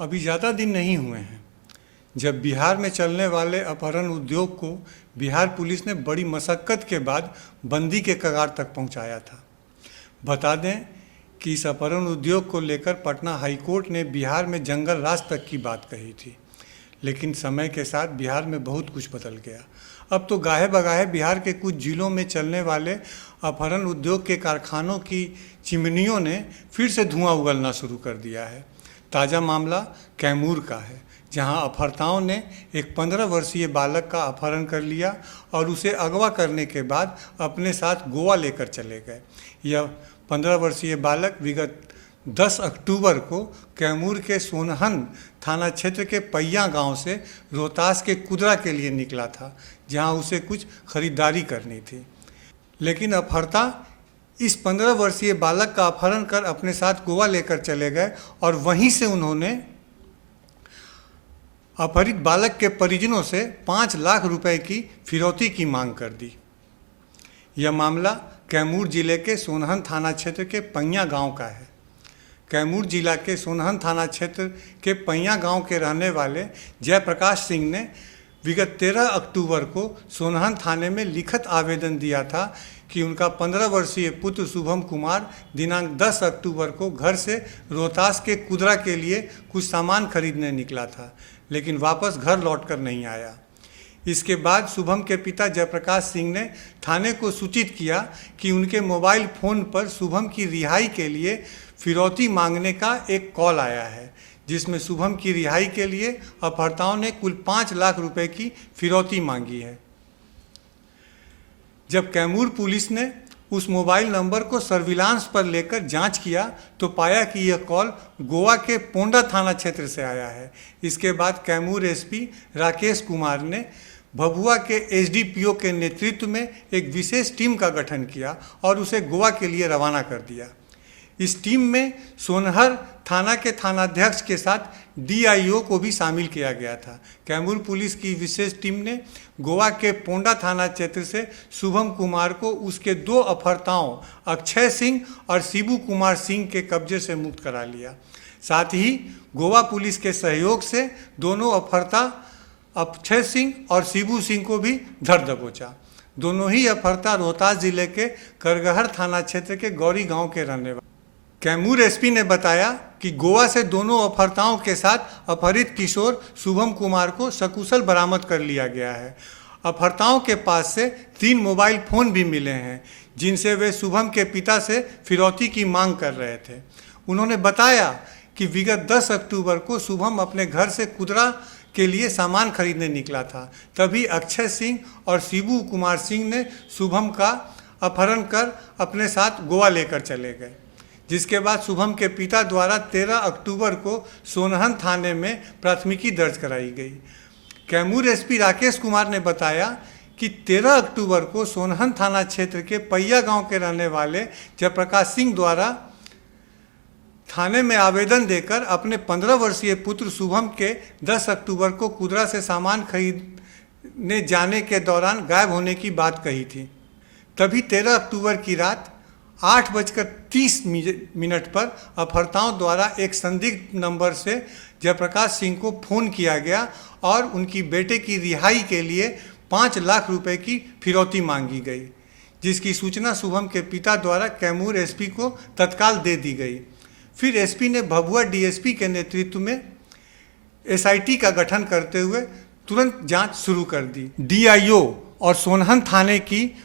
अभी ज़्यादा दिन नहीं हुए हैं जब बिहार में चलने वाले अपहरण उद्योग को बिहार पुलिस ने बड़ी मशक्क़त के बाद बंदी के कगार तक पहुंचाया था। बता दें कि इस अपहरण उद्योग को लेकर पटना हाईकोर्ट ने बिहार में जंगल राज तक की बात कही थी, लेकिन समय के साथ बिहार में बहुत कुछ बदल गया। अब तो गाहे बगाहे बिहार के कुछ जिलों में चलने वाले अपहरण उद्योग के कारखानों की चिमनियों ने फिर से धुआं उगलना शुरू कर दिया है। ताज़ा मामला कैमूर का है, जहां अपहर्ताओं ने एक 15 वर्षीय बालक का अपहरण कर लिया और उसे अगवा करने के बाद अपने साथ गोवा लेकर चले गए। यह 15 वर्षीय बालक विगत 10 अक्टूबर को कैमूर के सोनहन थाना क्षेत्र के पैया गांव से रोहतास के कुदरा के लिए निकला था, जहां उसे कुछ खरीदारी करनी थी। लेकिन अपहर्ता इस 15 वर्षीय बालक का अपहरण कर अपने साथ गोवा लेकर चले गए और वहीं से उन्होंने अपहरित बालक के परिजनों से 5 लाख रुपए की फिरौती की मांग कर दी। यह मामला कैमूर जिले के सोनहन थाना क्षेत्र के पैया गांव का है। कैमूर जिला के सोनहन थाना क्षेत्र के पैया गांव के रहने वाले जयप्रकाश सिंह ने विगत 13 अक्टूबर को सोनहन थाने में लिखित आवेदन दिया था कि उनका 15 वर्षीय पुत्र शुभम कुमार दिनांक 10 अक्टूबर को घर से रोहतास के कुदरा के लिए कुछ सामान खरीदने निकला था, लेकिन वापस घर लौटकर नहीं आया। इसके बाद शुभम के पिता जयप्रकाश सिंह ने थाने को सूचित किया कि उनके मोबाइल फ़ोन पर शुभम की रिहाई के लिए फिरौती मांगने का एक कॉल आया है, जिसमें शुभम की रिहाई के लिए अपहर्ताओं ने कुल 5 लाख रुपए की फिरौती मांगी है। जब कैमूर पुलिस ने उस मोबाइल नंबर को सर्विलांस पर लेकर जांच किया तो पाया कि यह कॉल गोवा के पोंडा थाना क्षेत्र से आया है। इसके बाद कैमूर एसपी राकेश कुमार ने भभुआ के एसडीपीओ के नेतृत्व में एक विशेष टीम का गठन किया और उसे गोवा के लिए रवाना कर दिया। इस टीम में सोनहर थाना के थानाध्यक्ष के साथ डीआईओ को भी शामिल किया गया था। कैमूर पुलिस की विशेष टीम ने गोवा के पोंडा थाना क्षेत्र से शुभम कुमार को उसके 2 अपहर्ताओं अक्षय सिंह और शिबू कुमार सिंह के कब्जे से मुक्त करा लिया। साथ ही गोवा पुलिस के सहयोग से दोनों अपहर्ता अक्षय सिंह और शिबू सिंह को भी धर दबोचा। दोनों ही अपहर्ता रोहतास जिले के करगहर थाना क्षेत्र के गौरी गांव के रहने वाले। कैमूर एसपी ने बताया कि गोवा से दोनों अपहर्ताओं के साथ अपहरित किशोर शुभम कुमार को सकुशल बरामद कर लिया गया है। अपहर्ताओं के पास से 3 मोबाइल फ़ोन भी मिले हैं, जिनसे वे शुभम के पिता से फिरौती की मांग कर रहे थे। उन्होंने बताया कि विगत 10 अक्टूबर को शुभम अपने घर से कुदरा के लिए सामान खरीदने निकला था। तभी अक्षय सिंह और शिबू कुमार सिंह ने शुभम का अपहरण कर अपने साथ गोवा लेकर चले गए, जिसके बाद शुभम के पिता द्वारा 13 अक्टूबर को सोनहन थाने में प्राथमिकी दर्ज कराई गई। कैमूर एसपी राकेश कुमार ने बताया कि 13 अक्टूबर को सोनहन थाना क्षेत्र के पैया गांव के रहने वाले जयप्रकाश सिंह द्वारा थाने में आवेदन देकर अपने 15 वर्षीय पुत्र शुभम के 10 अक्टूबर को कुदरा से सामान खरीदने जाने के दौरान गायब होने की बात कही थी। तभी 13 अक्टूबर की रात 8:30 पर अपहर्ताओं द्वारा एक संदिग्ध नंबर से जयप्रकाश सिंह को फ़ोन किया गया और उनकी बेटे की रिहाई के लिए 5 लाख रुपए की फिरौती मांगी गई, जिसकी सूचना शुभम के पिता द्वारा कैमूर एसपी को तत्काल दे दी गई। फिर एसपी ने भभुआ डीएसपी के नेतृत्व में एसआईटी का गठन करते हुए तुरंत जांच शुरू कर दी। डीआईओ और सोनहन थाने की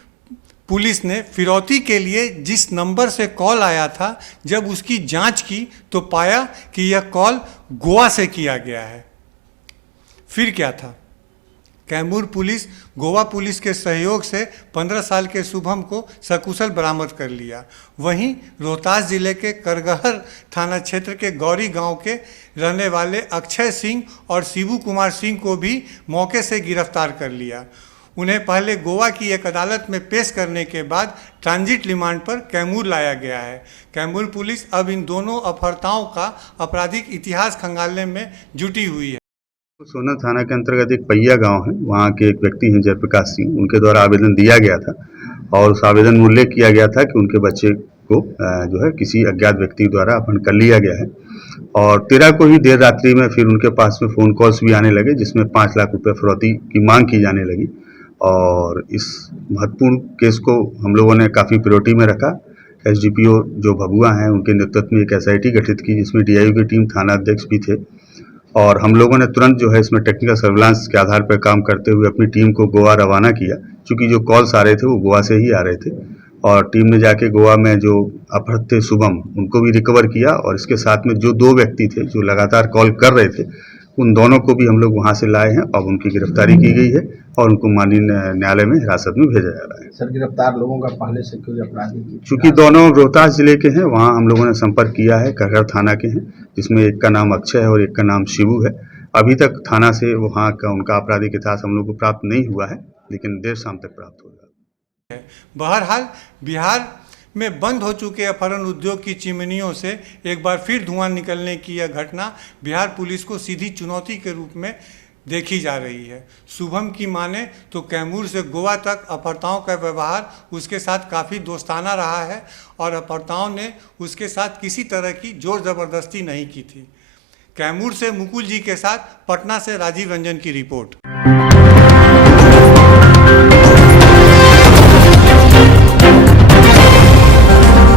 पुलिस ने फिरौती के लिए जिस नंबर से कॉल आया था, जब उसकी जांच की तो पाया कि यह कॉल गोवा से किया गया है। फिर क्या था? कैमूर पुलिस गोवा पुलिस के सहयोग से 15 साल के शुभम को सकुशल बरामद कर लिया। वहीं रोहतास जिले के करगहर थाना क्षेत्र के गौरी गांव के रहने वाले अक्षय सिंह और शिबू कुमार सिंह को भी मौके से गिरफ्तार कर लिया। उन्हें पहले गोवा की एक अदालत में पेश करने के बाद ट्रांजिट रिमांड पर कैमूर लाया गया है। कैमूर पुलिस अब इन दोनों अपहर्ताओं का आपराधिक इतिहास खंगालने में जुटी हुई है। सोना थाना के अंतर्गत एक पैया गांव है, वहां के एक व्यक्ति हैं जयप्रकाश सिंह, उनके द्वारा आवेदन दिया गया था और उस आवेदन में उल्लेख किया गया था कि उनके बच्चे को जो है किसी अज्ञात व्यक्ति द्वारा अपहरण कर लिया गया है। और 13 को ही देर रात्रि में फिर उनके पास में फ़ोन कॉल्स भी आने लगे, जिसमें 5 लाख रुपए फिरौती की मांग की जाने लगी। और इस महत्वपूर्ण केस को हम लोगों ने काफ़ी प्रायोरिटी में रखा। एसडीपीओ जो भभुआ हैं, उनके नेतृत्व में एक एसआईटी गठित की, जिसमें डीआईओ की टीम, थाना अध्यक्ष भी थे। और हम लोगों ने तुरंत जो है इसमें टेक्निकल सर्विलांस के आधार पर काम करते हुए अपनी टीम को गोवा रवाना किया, चूँकि जो कॉल्स आ रहे थे वो गोवा से ही आ रहे थे। और टीम ने जाके गोवा में जो अपहृत थे शुभम, उनको भी रिकवर किया। और इसके साथ में जो 2 व्यक्ति थे जो लगातार कॉल कर रहे थे, उन दोनों को भी हम लोग वहाँ से लाए हैं। अब उनकी गिरफ्तारी की गई है और उनको माननीय न्यायालय में हिरासत में भेजा जा रहा है। सर, गिरफ्तार लोगों का पहले से कोई अपराधी की? चूँकि दोनों रोहतास जिले के हैं, वहाँ हम लोगों ने संपर्क किया है, कहर थाना के हैं, जिसमें एक का नाम अक्षय है और एक का नाम शिबू है। अभी तक थाना से वहाँ का उनका आपराधिक इतिहास हम लोग को प्राप्त नहीं हुआ है, लेकिन देर शाम तक प्राप्त होगा। बहरहाल बिहार में बंद हो चुके अपहरण उद्योग की चिमनियों से एक बार फिर धुआं निकलने की यह घटना बिहार पुलिस को सीधी चुनौती के रूप में देखी जा रही है। शुभम की माने तो कैमूर से गोवा तक अपहर्ताओं का व्यवहार उसके साथ काफ़ी दोस्ताना रहा है और अपहर्ताओं ने उसके साथ किसी तरह की जोर ज़बरदस्ती नहीं की थी। कैमूर से मुकुल जी के साथ पटना से राजीव रंजन की रिपोर्ट।